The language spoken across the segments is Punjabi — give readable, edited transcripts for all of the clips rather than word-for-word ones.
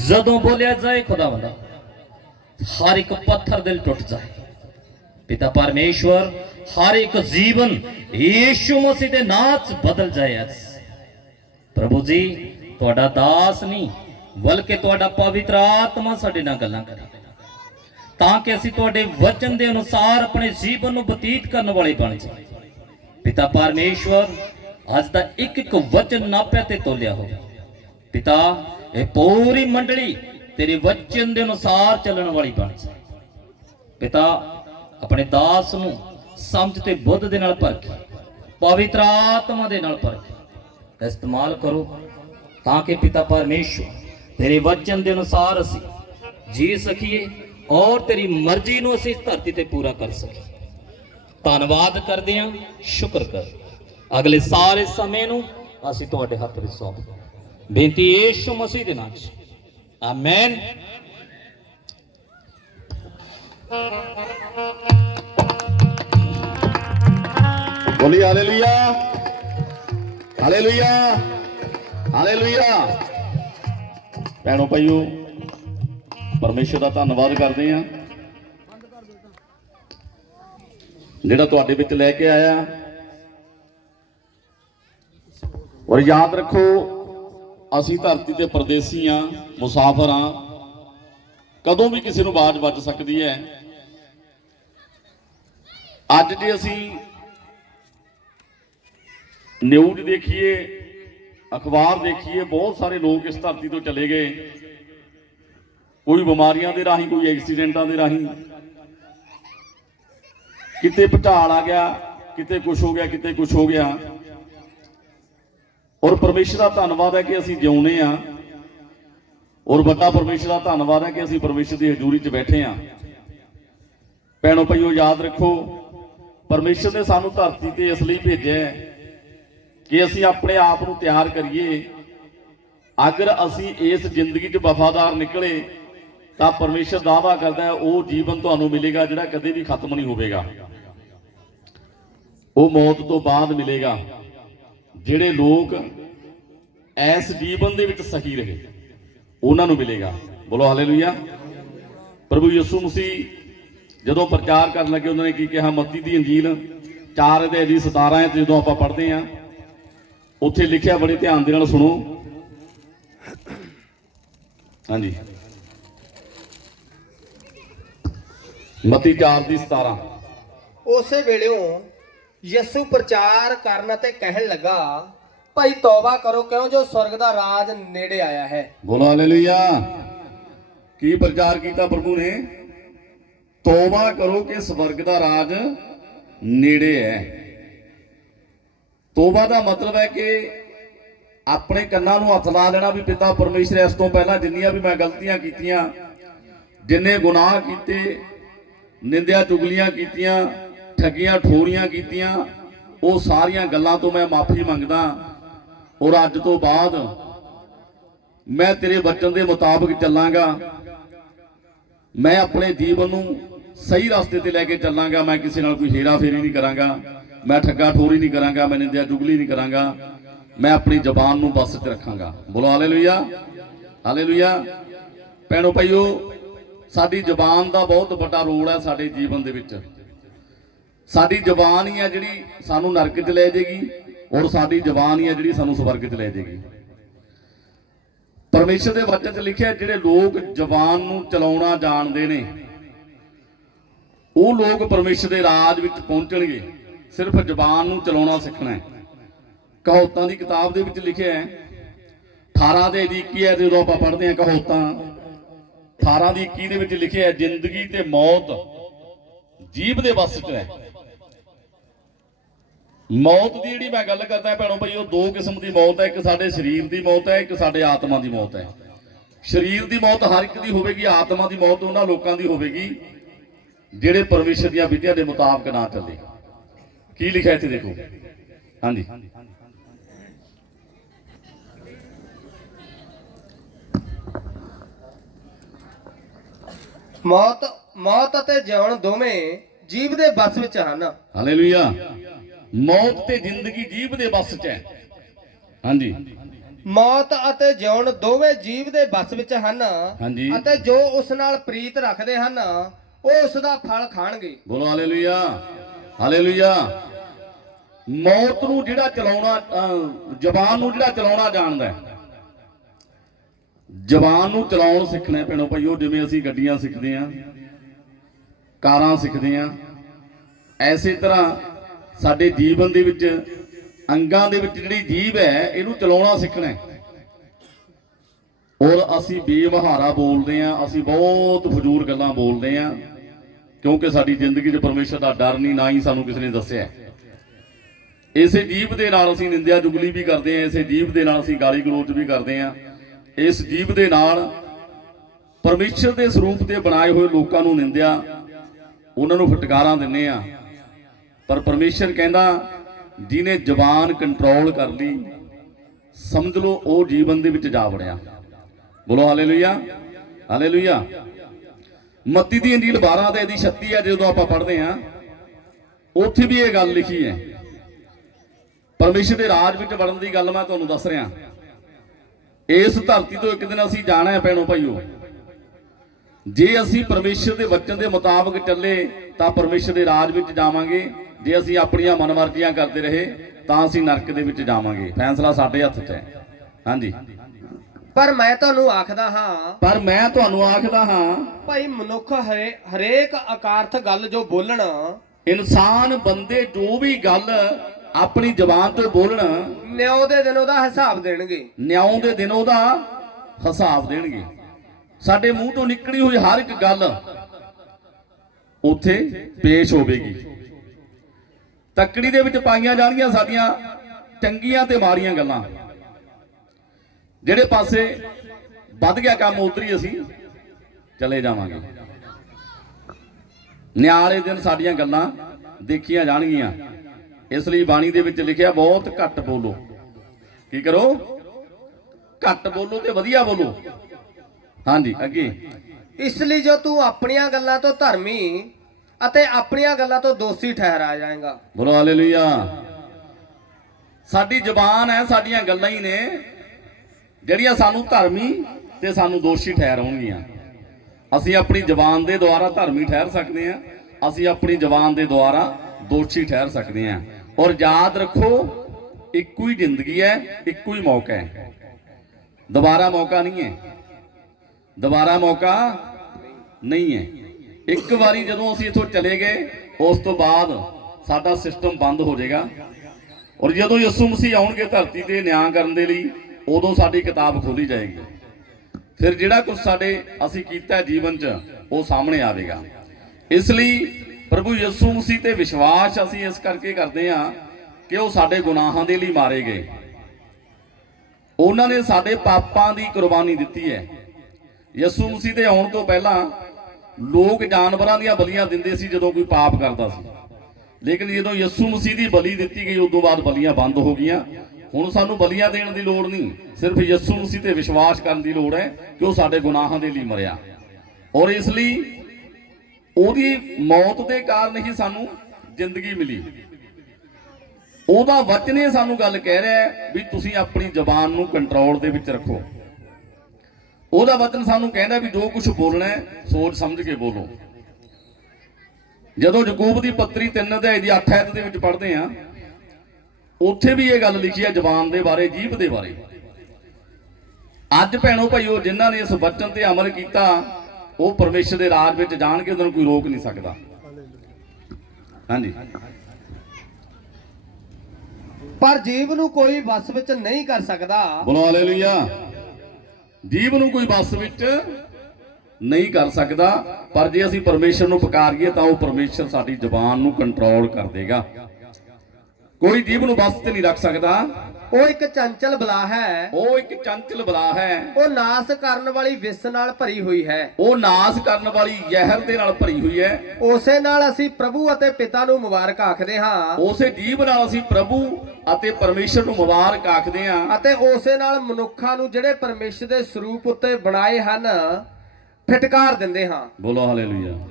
जदों बोलिया जाए खुदावंदा हर एक पत्थर दिल टुट जाए। पिता परमेश्वर हर एक जीवन यीशु मसीह दे नाम च बदल जाए। अज प्रभु जी तुहाडा दास नहीं बल्कि तुहाडा पवित्र आत्मा साडे नाल गल्लां करे ताकि असीं तुहाडे वचन दे अनुसार अपने जीवन नूं बतीत करने वाले बन जाए। पिता परमेश्वर अज दा एक एक वचन नापिया ते तोलिया हो। पिता ये पूरी मंडली तेरे वचन के अनुसार चलने वाली बन जाए। पिता अपने दास नूं समझ ते बुद्ध दे नाल परखे पवित्र आत्मा दे नाल परखे इस्तेमाल करो ताकि पिता परमेश्वर तेरे वचन के अनुसार असी जी सकीए और तेरी मर्जी नूं असी इस धरती ते पूरा कर सकीए। धन्नवाद करदे हां, शुक्र कर अगले सारे समय नूं असी तुहाडे हत्थ विच सौंपदे हां। बेनती यीशु मसीह दे नाम च आमीन। बोलिए हालेलुया, हालेलुया, हालेलुया। भैणों भाईओ परमेश्वर का धन्नवाद करते हैं जिहड़ा तुहाडे विच लैके आया। और याद रखो असी धरती ते परदेसी हाँ, मुसाफर हाँ, कदों भी किसी नूं आवाज वज सकती है। अज जे असी न्यूज देखिए, अखबार देखिए, बहुत सारे लोग इस धरती तो चले गए, कोई बीमारियां दे राही, कोई एक्सीडेंटां दे राही, किते भुचाल आ गया, किते कुछ हो गया, किते कुछ हो गया। और परमेश्वर का धन्नवाद है कि असी जिउने हाँ, और बड़ा परमेश्वर का धन्नवाद है कि असी परमेश्वर की हजूरी च बैठे हाँ। भैणों भाईओ याद रखो परमेश्वर ने सानू धरती ते इसलिए भेजा है कि असी अपने आप को तैयार करिए। अगर असी इस जिंदगी च वफादार निकले तो परमेश्वर दावा करता है वो जीवन तुहानू मिलेगा जिहड़ा कदे भी खत्म नहीं होगा, वो मौत तो बाद मिलेगा। जिहड़े लोग इस जीवन दे विच सही रहे उन्होंने मिलेगा। बोलो हालेलुया। प्रभु यीशु मसीह जदों प्रचार कर लगे उन्होंने की कहा, मत्ती दी अंजील 4:17 जो आप पढ़ते हैं उत्थे लिखिया, बड़े ध्यान दे नाल सुनो। हाँ जी, मत्ती 4:17। उस वेले यसू प्रचार करना ते कहन लगा, भाई तौबा करो क्यों जो स्वर्ग दा राज नेड़े आया है। बोलो हालेलुया। की प्रचार किया प्रभु ने? तौबा करो कि स्वर्ग दा राज नेड़े है। तौबा का मतलब है कि अपने कन्नां नूं हथ ला लेना भी पिता परमेश्वर इस तो पहला जिन्नियां भी मैं गलतियां कीतियां, जिन्ने गुनाह कीते, निंदिया चुगलियां कीतियां, ठगियां ठोरियां कीतियां, वो सारियां गल्लां तो मैं माफी मंगदा। और अज तो बाद मैं तेरे वचन के मुताबिक चलांगा, मैं अपने जीवन नूं सही रास्ते ते लैके चलांगा। मैं किसी नाल कोई हेरा फेरी नहीं करांगा, मैं ठग्गा ठोरी नहीं करांगा, मैं निंदिया चुगली नहीं करांगा, मैं अपनी जबान नूं बस च रखांगा। बोलो हालेलुया, हालेलुया। भैणों भाईओ साडी जबान का बहुत बड़ा रोल है साडे जीवन दे विच। साडी जबान ही है जिहड़ी सानू नरक च ले जाएगी, और साडी जबान ही है जिहड़ी सानू स्वर्ग च ले जाएगी। परमेश्वर दे वचन च लिखिया, जिहड़े लोग जबान नूं चलाउणा जाणदे ने वो लोग परमेश्वर दे राज विच पहुंचणगे। सिर्फ जबान नूं चलाउणा सीखना है। कहावतां दी किताब दे विच लिखिया है 18:21 है, जो आपां पढ़दे हां कहावतां 18:21 दे विच लिखिया है, जिंदगी ते मौत जीभ दे वस च है। मौत की जिहड़ी मैं गल करदा भैणों भाईओ, दो किस्म की मौत है, एक साडे शरीर की मौत है, एक साडे आत्मा की मौत है। शरीर की मौत हर एक की होगी, आत्मा की मौत उन्हां लोकां दी होगी जिहड़े परमेश्वर दी विधिया के मुताबिक ना चले। की लिखा इत्थे देखो। हाँ जी, मौत मौत अते जीवन दोवें जीव दे बस विच हन। हालेलुया। मौत ते जिंदगी जीव दे बस च है। हाँ जी, ਮੌਤ ਅਤੇ ਜਿਉਣ ਦੋਵੇਂ ਜੀਵ ਦੇ ਵੱਸ ਵਿੱਚ ਹਨ ਹਾਂਜੀ। ਅਤੇ ਜੋ ਉਸ ਨਾਲ ਪ੍ਰੀਤ ਰੱਖਦੇ ਹਨ ਉਹ ਉਸ ਦਾ ਫਲ ਖਾਣਗੇ। ਬੋਲੋ ਹਾਲੇਲੂਇਆ, ਹਾਲੇਲੂਇਆ। ਮੌਤ ਨੂੰ ਜਿਹੜਾ ਚਲਾਉਣਾ, ਜ਼ਬਾਨ ਨੂੰ ਜਿਹੜਾ ਚਲਾਉਣਾ ਜਾਣਦਾ ਹੈ, ਜ਼ਬਾਨ ਨੂੰ ਚਲਾਉਣ ਸਿੱਖਣਾ ਪੈਣੋ ਭਾਈਓ। ਜਿਵੇਂ ਅਸੀਂ ਗੱਡੀਆਂ ਸਿੱਖਦੇ ਆਂ, ਕਾਰਾਂ ਸਿੱਖਦੇ ਆਂ, ਐਸੇ ਤਰ੍ਹਾਂ ਸਾਡੇ ਜੀਵਨ ਦੇ ਵਿੱਚ ਅੰਗਾਂ ਦੇ ਵਿੱਚ ਜਿਹੜੀ ਜੀਭ ਹੈ ਇਹਨੂੰ ਚਲਾਉਣਾ ਸਿੱਖਣਾ ਹੈ। ਔਰ ਅਸੀਂ ਬੇਮਹਾਰਾ ਬੋਲਦੇ ਆਂ, ਅਸੀਂ ਬਹੁਤ ਫਜ਼ੂਲ ਗੱਲਾਂ ਬੋਲਦੇ ਆਂ, ਕਿਉਂਕਿ ਸਾਡੀ ਜ਼ਿੰਦਗੀ 'ਚ ਪਰਮੇਸ਼ਰ ਦਾ ਡਰ ਨਹੀਂ, ਨਾ ਹੀ ਸਾਨੂੰ ਕਿਸੇ ਨੇ ਦੱਸਿਆ। ਇਸੇ ਜੀਭ ਦੇ ਨਾਲ ਅਸੀਂ ਨਿੰਦਿਆ ਚੁਗਲੀ ਵੀ ਕਰਦੇ ਆਂ, ਇਸੇ ਜੀਭ ਦੇ ਨਾਲ ਅਸੀਂ ਗਾਲੀ ਗਲੋਚ ਵੀ ਕਰਦੇ ਆਂ, ਇਸ ਜੀਭ ਦੇ ਨਾਲ ਪਰਮੇਸ਼ਰ ਦੇ ਸਰੂਪ ਤੇ ਬਣਾਏ ਹੋਏ ਲੋਕਾਂ ਨੂੰ ਨਿੰਦਿਆ, ਉਹਨਾਂ ਨੂੰ ਫਟਕਾਰਾਂ ਦਿੰਦੇ ਆ। ਪਰ ਪਰਮੇਸ਼ਰ ਕਹਿੰਦਾ ਜਿਹਨੇ ਜ਼ਬਾਨ ਕੰਟਰੋਲ ਕਰ ਲਈ, ਸਮਝ ਲਓ ਉਹ ਜੀਵਨ ਦੇ ਵਿੱਚ ਜਾ ਵੜਿਆ। ਬੋਲੋ ਹਾਲੇਲੂਇਆ, ਹਾਲੇਲੂਇਆ। ਮੱਤੀ ਦੀ ਅੰਜੀਲ 12 ਤੇ ਇਹਦੀ 36 ਹੈ, ਜਦੋਂ ਆਪਾਂ ਪੜ੍ਹਦੇ ਹਾਂ ਉੱਥੇ ਵੀ ਇਹ ਗੱਲ ਲਿਖੀ ਹੈ। ਪਰਮੇਸ਼ਰ ਦੇ ਰਾਜ ਵਿੱਚ ਵੜਨ ਦੀ ਗੱਲ ਮੈਂ ਤੁਹਾਨੂੰ ਦੱਸ ਰਿਹਾ। ਇਸ ਧਰਤੀ ਤੋਂ ਇੱਕ ਦਿਨ ਅਸੀਂ ਜਾਣਾ ਹੈ ਪੈਣੋ ਭਾਈਓ। ਜੇ ਅਸੀਂ ਪਰਮੇਸ਼ਰ ਦੇ ਵਚਨ ਦੇ ਮੁਤਾਬਕ ਚੱਲੇ ਤਾਂ ਪਰਮੇਸ਼ਰ ਦੇ ਰਾਜ ਵਿੱਚ ਜਾਵਾਂਗੇ। ਜੇ ਅਸੀਂ ਆਪਣੀਆਂ ਮਨਮਰਜ਼ੀਆਂ ਕਰਦੇ ਰਹੇ ਤਾਂ ਅਸੀਂ ਨਰਕ ਦੇ ਵਿੱਚ ਜਾਵਾਂਗੇ। ਫੈਸਲਾ ਸਾਡੇ ਹੱਥ 'ਚ ਹੈ। ਹਾਂਜੀ। ਪਰ ਮੈਂ ਤੁਹਾਨੂੰ ਆਖਦਾ ਹਾਂ ਭਾਈ ਮਨੁੱਖ ਹਰੇਕ ਅਕਾਰਥ ਗੱਲ ਜੋ ਬੋਲਣ, ਇਨਸਾਨ ਬੰਦੇ ਜੋ ਵੀ ਗੱਲ ਆਪਣੀ ਜ਼ਬਾਨ ਤੋਂ ਬੋਲਣ, ਨਿਉ ਦੇ ਦਿਨ ਉਹਦਾ ਹਿਸਾਬ ਦੇਣਗੇ। ਨਿਉ ਦੇ ਦਿਨ ਉਹਦਾ ਹਿਸਾਬ ਦੇਣਗੇ। ਸਾਡੇ ਮੂੰਹ ਤੋਂ ਨਿਕਲੀ ਹੋਈ ਹਰ ਇੱਕ ਗੱਲ ਉੱਥੇ ਪੇਸ਼ ਹੋਵੇਗੀ। ਤੱਕੜੀ ਦੇ ਵਿੱਚ ਪਾਈਆਂ ਜਾਣਗੀਆਂ ਸਾਡੀਆਂ ਚੰਗੀਆਂ ਤੇ ਮਾੜੀਆਂ ਗੱਲਾਂ। ਜਿਹੜੇ ਪਾਸੇ ਵੱਧ ਗਿਆ ਕੰਮ ਉਧਰ ਹੀ ਅਸੀਂ ਚਲੇ ਜਾਵਾਂਗੇ। ਨਿਆਲੇ ਦਿਨ ਸਾਡੀਆਂ ਗੱਲਾਂ ਦੇਖੀਆਂ ਜਾਣਗੀਆਂ। ਇਸ ਲਈ ਬਾਣੀ ਦੇ ਵਿੱਚ ਲਿਖਿਆ ਬਹੁਤ ਘੱਟ ਬੋਲੋ। ਕੀ ਕਰੋ? ਘੱਟ ਬੋਲੋ ਤੇ ਵਧੀਆ ਬੋਲੋ। ਹਾਂਜੀ, ਅੱਗੇ। ਇਸ ਲਈ ਜੋ ਤੂੰ ਆਪਣੀਆਂ ਗੱਲਾਂ ਤੋਂ ਧਰਮੀ ਅਤੇ ਆਪਣੀਆਂ ਗੱਲਾਂ ਤੋਂ ਦੋਸ਼ੀ ਠਹਿਰਾਇਆ ਜਾਏਗਾ। ਬੋਲੋ ਹਾਲੇਲੂਇਆ। ਸਾਡੀ ਜ਼ੁਬਾਨ ਹੈ, ਸਾਡੀਆਂ ਗੱਲਾਂ ਹੀ ਨੇ ਜਿਹੜੀਆਂ ਸਾਨੂੰ ਧਰਮੀ ਤੇ ਸਾਨੂੰ ਦੋਸ਼ੀ ਠਹਿਰਾਉਣਗੀਆਂ। ਅਸੀਂ ਆਪਣੀ ਜ਼ੁਬਾਨ ਦੇ ਦੁਆਰਾ ਧਰਮੀ ਠਹਿਰ ਸਕਦੇ ਹਾਂ, ਅਸੀਂ ਆਪਣੀ ਜ਼ੁਬਾਨ ਦੇ ਦੁਆਰਾ ਦੋਸ਼ੀ ਠਹਿਰ ਸਕਦੇ ਹਾਂ। ਔਰ ਯਾਦ ਰੱਖੋ, ਇੱਕੋ ਹੀ ਜ਼ਿੰਦਗੀ ਹੈ, ਇੱਕੋ ਹੀ ਮੌਕਾ ਹੈ, ਦੁਬਾਰਾ ਮੌਕਾ ਨਹੀਂ ਹੈ, ਦੁਬਾਰਾ ਮੌਕਾ ਨਹੀਂ ਹੈ। ਇੱਕ ਵਾਰੀ ਜਦੋਂ ਅਸੀਂ ਇੱਥੋਂ ਚਲੇ ਗਏ ਉਸ ਤੋਂ ਬਾਅਦ ਸਾਡਾ ਸਿਸਟਮ ਬੰਦ ਹੋ ਜਾਏਗਾ। ਔਰ ਜਦੋਂ ਯਿਸੂ ਮਸੀਹ ਆਉਣਗੇ ਧਰਤੀ ਤੇ ਨਿਆਂ ਕਰਨ ਦੇ ਲਈ, ਉਦੋਂ ਸਾਡੀ ਕਿਤਾਬ ਖੋਲੀ ਜਾਏਗੀ। ਫਿਰ ਜਿਹੜਾ ਕੁਝ ਸਾਡੇ ਅਸੀਂ ਕੀਤਾ ਜੀਵਨ 'ਚ ਉਹ ਸਾਹਮਣੇ ਆਵੇਗਾ। ਇਸ ਲਈ ਪ੍ਰਭੂ ਯਿਸੂ ਮਸੀਹ ਤੇ ਵਿਸ਼ਵਾਸ ਅਸੀਂ ਇਸ ਕਰਕੇ ਕਰਦੇ ਹਾਂ ਕਿ ਉਹ ਸਾਡੇ ਗੁਨਾਹਾਂ ਦੇ ਲਈ ਮਾਰੇ ਗਏ। ਉਹਨਾਂ ਨੇ ਸਾਡੇ ਪਾਪਾਂ ਦੀ ਕੁਰਬਾਨੀ ਦਿੱਤੀ ਹੈ। ਯਿਸੂ ਮਸੀਹ ਦੇ ਆਉਣ ਤੋਂ ਪਹਿਲਾਂ ਲੋਕ ਜਾਨਵਰਾਂ ਦੀਆਂ ਬਲੀਆਂ ਦਿੰਦੇ ਸੀ ਜਦੋਂ ਕੋਈ ਪਾਪ ਕਰਦਾ ਸੀ, ਲੇਕਿਨ ਜਦੋਂ ਯਿਸੂ ਮਸੀਹ ਦੀ ਬਲੀ ਦਿੱਤੀ ਗਈ ਉਦੋਂ ਬਾਅਦ ਬਲੀਆਂ ਬੰਦ ਹੋ ਗਈਆਂ। ਹੁਣ ਸਾਨੂੰ ਬਲੀਆਂ ਦੇਣ ਦੀ ਲੋੜ ਨਹੀਂ, ਸਿਰਫ ਯਿਸੂ ਮਸੀਹ ਤੇ ਵਿਸ਼ਵਾਸ ਕਰਨ ਦੀ ਲੋੜ ਹੈ ਕਿ ਉਹ ਸਾਡੇ ਗੁਨਾਹਾਂ ਦੇ ਲਈ ਮਰਿਆ। ਔਰ ਇਸ ਲਈ ਉਹਦੀ ਮੌਤ ਦੇ ਕਾਰਨ ਹੀ ਸਾਨੂੰ ਜ਼ਿੰਦਗੀ ਮਿਲੀ। ਉਹਦਾ ਵਚਨ ਹੀ ਸਾਨੂੰ ਗੱਲ ਕਹਿ ਰਿਹਾ ਹੈ ਵੀ ਤੁਸੀਂ ਆਪਣੀ ਜ਼ੁਬਾਨ ਨੂੰ ਕੰਟਰੋਲ ਦੇ ਵਿੱਚ ਰੱਖੋ। ਉਹਦਾ ਵਚਨ ਸਾਨੂੰ ਕਹਿੰਦਾ ਵੀ ਜੋ ਕੁਝ ਬੋਲਣਾ ਹੈ ਸੋਚ ਸਮਝ ਕੇ ਬੋਲੋ। ਜਦੋਂ ਯਾਕੂਬ ਦੀ ਪੱਤਰੀ 3 ਅਧਿਆਇ ਦੀ 8 ਆਇਤ ਦੇ ਵਿੱਚ ਪੜ੍ਹਦੇ ਆ, ਉੱਥੇ ਵੀ ਇਹ ਗੱਲ ਲਿਖੀ ਹੈ ਜ਼ੁਬਾਨ ਦੇ ਬਾਰੇ, ਜੀਭ ਦੇ ਬਾਰੇ। ਅੱਜ ਭੈਣੋ ਭਾਈਓ, ਜਿਨ੍ਹਾਂ ਨੇ ਇਸ ਵਚਨ ਤੇ ਅਮਲ ਕੀਤਾ ਉਹ ਪਰਮੇਸ਼ਰ ਦੇ ਰਾਜ ਵਿੱਚ ਜਾਣਗੇ, ਉਹਨਾਂ ਨੂੰ ਕੋਈ ਰੋਕ ਨਹੀਂ ਸਕਦਾ। ਹਾਂਜੀ। ਪਰ ਜੀਵ ਨੂੰ ਕੋਈ ਵਸ ਵਿੱਚ ਨਹੀਂ ਕਰ ਸਕਦਾ। ਬੋਲੋ ਹਾਲੇਲੂਇਆ। ਜੀਵ ਨੂੰ ਕੋਈ ਵਸ ਵਿੱਚ ਨਹੀਂ ਕਰ ਸਕਦਾ, ਪਰ ਜੇ ਅਸੀਂ ਪਰਮੇਸ਼ਰ ਨੂੰ ਪੁਕਾਰੀਏ ਤਾਂ ਉਹ ਪਰਮੇਸ਼ਰ ਸਾਡੀ ਜ਼ੁਬਾਨ ਨੂੰ ਕੰਟਰੋਲ ਕਰ ਦੇਗਾ। ਕੋਈ ਜੀਵ ਨੂੰ ਵਸ ਤੇ ਨਹੀਂ ਰੱਖ ਸਕਦਾ। ਉਹ ਇੱਕ ਚੰਚਲ ਬਲਾ ਹੈ, ਉਹ ਇੱਕ ਚੰਚਲ ਬਲਾ ਹੈ, ਉਹ ਨਾਸ ਕਰਨ ਵਾਲੀ ਵਿਸ ਨਾਲ ਭਰੀ ਹੋਈ ਹੈ, ਉਹ ਨਾਸ ਕਰਨ ਵਾਲੀ ਜ਼ਹਿਰ ਦੇ ਨਾਲ ਭਰੀ ਹੋਈ ਹੈ। ਉਸੇ ਨਾਲ ਅਸੀਂ ਪ੍ਰਭੂ ਅਤੇ ਪਿਤਾ ਨੂੰ ਮੁਬਾਰਕ ਆਖਦੇ ਹਾਂ। ਉਸੇ ਜੀਵ ਨਾਲ ਅਸੀਂ ਪ੍ਰਭੂ ਅਤੇ ਪਰਮੇਸ਼ਰ ਨੂੰ ਮੁਬਾਰਕ ਆਖਦੇ ਹਾਂ। ਅਤੇ ਉਸੇ ਨਾਲ ਮਨੁੱਖਾਂ ਨੂੰ ਜਿਹੜੇ ਪਰਮੇਸ਼ਰ ਦੇ ਸਰੂਪ ਉੱਤੇ ਬਣਾਏ ਹਨ ਫਿਟਕਾਰ ਦਿੰਦੇ ਹਾਂ। ਬੋਲੋ ਹਾਲੇਲੂਇਆ।